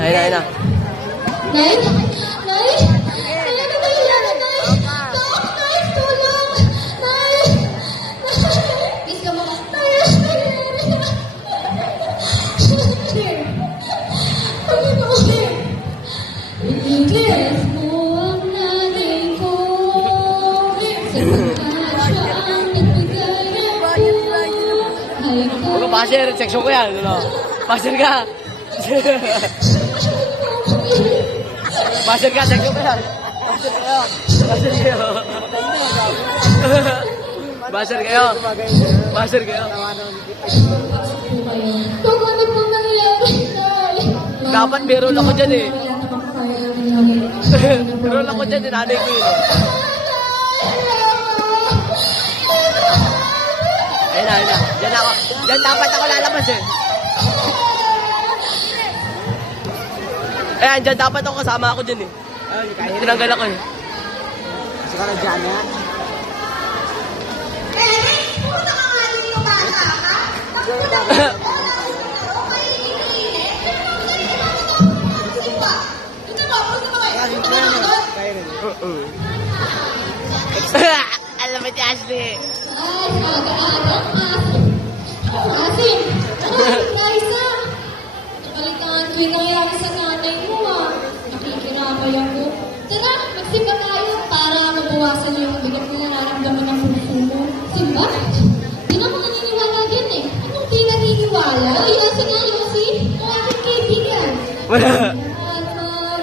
Ayun na. Nay? Nay? Nay, ano ba yan, Nay? Dok, Nay, tulong! Nay! Kiss ka mo. Nay, Panginoon! Iligis mo ang nanay ko. Sapagkat siya ang nagbigay ng buhay ko. Huwag ka basher, section ko yan. Basher ka. Basher ka, section ko yan. Basher kayo. Basher kayo. Basher kayo. Kung ano po nangyayari, Nay? Dapat meron ako dyan eh. Meron ako dyan, nanay ko yun. Ayun na. Diyan ako. Diyan dapat ako lalabas eh. Ayan, dyan dapat ako kasama ako dyan eh. Tinanggal ako eh. Kasi ka na-dyan yan. Pumunta ka nga rin yung bata ka? Napunta ka rin. Alam mo si Ashley. Ay, aga-aga Asim, Raisa. Balitaan ko yung nangyari sa nanay mo Nakikinabay ako. Tara, magsimba tayo para mabawasan yung bigat na nararamdaman ng puso mo. Simba? Di na ako naniniwala din eh. Anong di naniniwala? Yosi nga, Yosi. Ang aking kaibigan. Wala.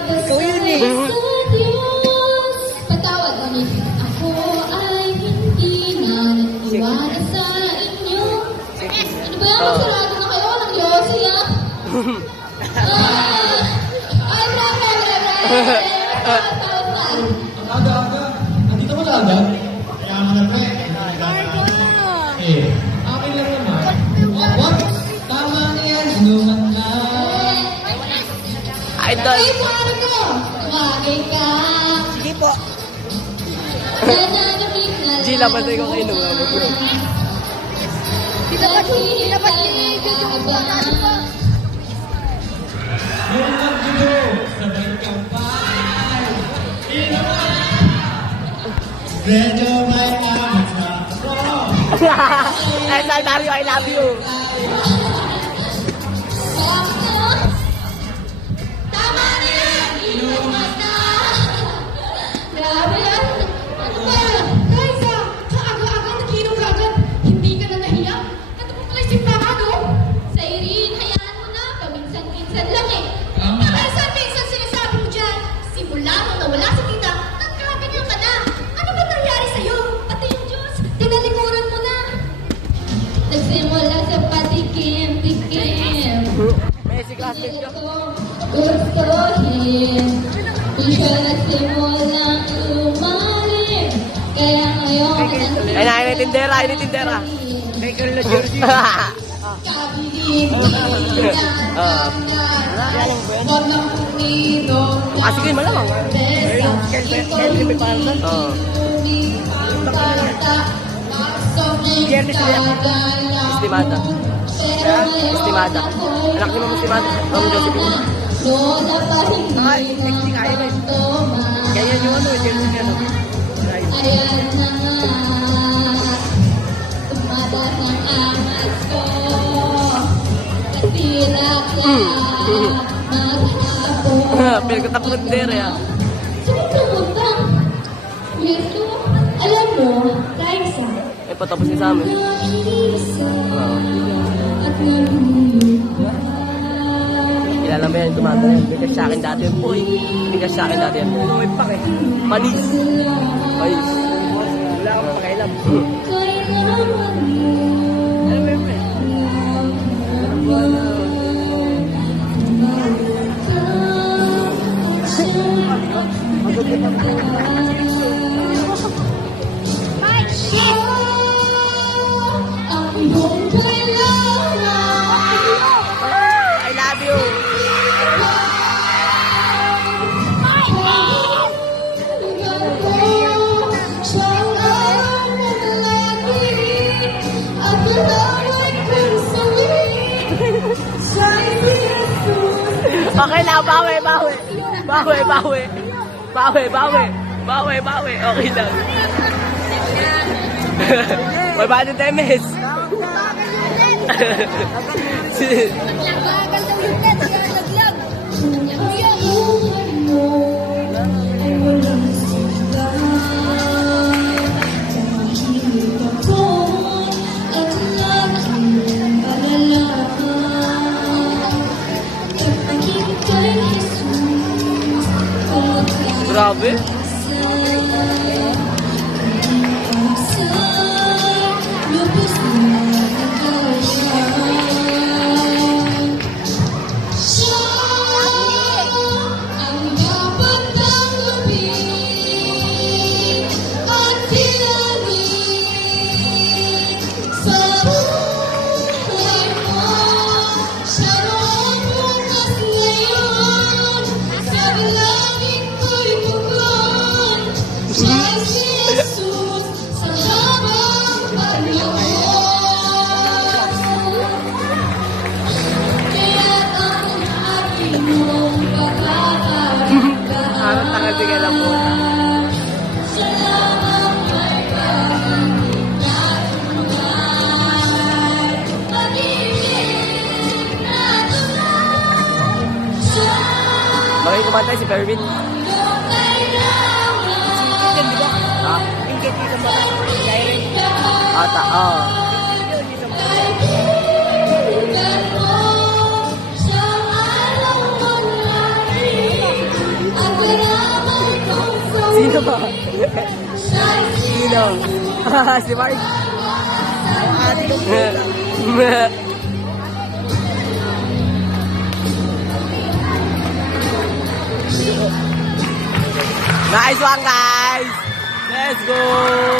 Ikaw yun eh. Patawad kami. Ako ay hindi naniniwala sa inyo. Ano ba yan? Masarado na kayo ng Yosi Ay, brave. Aga-aga. Nandito mo lang agad? Kaya mo na pre. Akin lang naman. What? Tama na yan. Inuman na. Idol. Ay, pare ko. Tumagay ka. Sige po. Gila, patay ko kayo nung ano. Yung nagdulo. Sabay kampay. Medyo may amat na ako. Ay, Mario, I love you. Tama na yan! Inuman na! Grabe yan! Ano ba yan? Raisa, kaaga-aga nag-inom ka agad. Hindi ka na nahiya? Ito mo pala yung simbahan, no? Sa Irene, hayaan mo na. Paminsan-minsan lang eh. Paminsan-minsan sinasabi mo dyan. Simula mo na wala si tita, nagkaganyan ka na. Ano ba nangyari sa'yo? Pati yung Diyos, tinalikuran mo na. Nagsimula sa patikim-tikim. Messi classic ka. Gustuhin, di siya nagsimulang lumalim. Kaya ngayon, Ay, nainitindera. May Carlo Jersey. kabiling wag na puminom. Kasi kayo malamang. Kelvin may pangalan. Oo. Estimada. Estimada. Anak ni Mama Estimada. Mama Josephine. Lola pa hindi Hindi kaya na. Kaya yung ano, Jersey ano. Ayan na nga, tumatas ang angas ko. Nasira ka, maghapon. Pero ko tapos tindera ya. Saan pumunta? Dito, alam mo, Raisa, Eh, patapos niya sa amin. nag-iisa Oo. at naluluwa. Kilala mo yan, tumata yan. Bigas sa akin dati yun. Uy, bigas sa akin dati yan. May pak eh. Panis. Panis. Wala akong pakailam. Kailangan mo. Ano ba yun pre? Ang buong kailangan. I love you. Okay na, bawi. Okay lang. May bado temes. Grabe. Parang tangal-bigal lang po. Bakit kumantay si Pervin? Ha? Ata, oo. Sino ba? Sino? Si Mark. Nice one, guys! Let's go!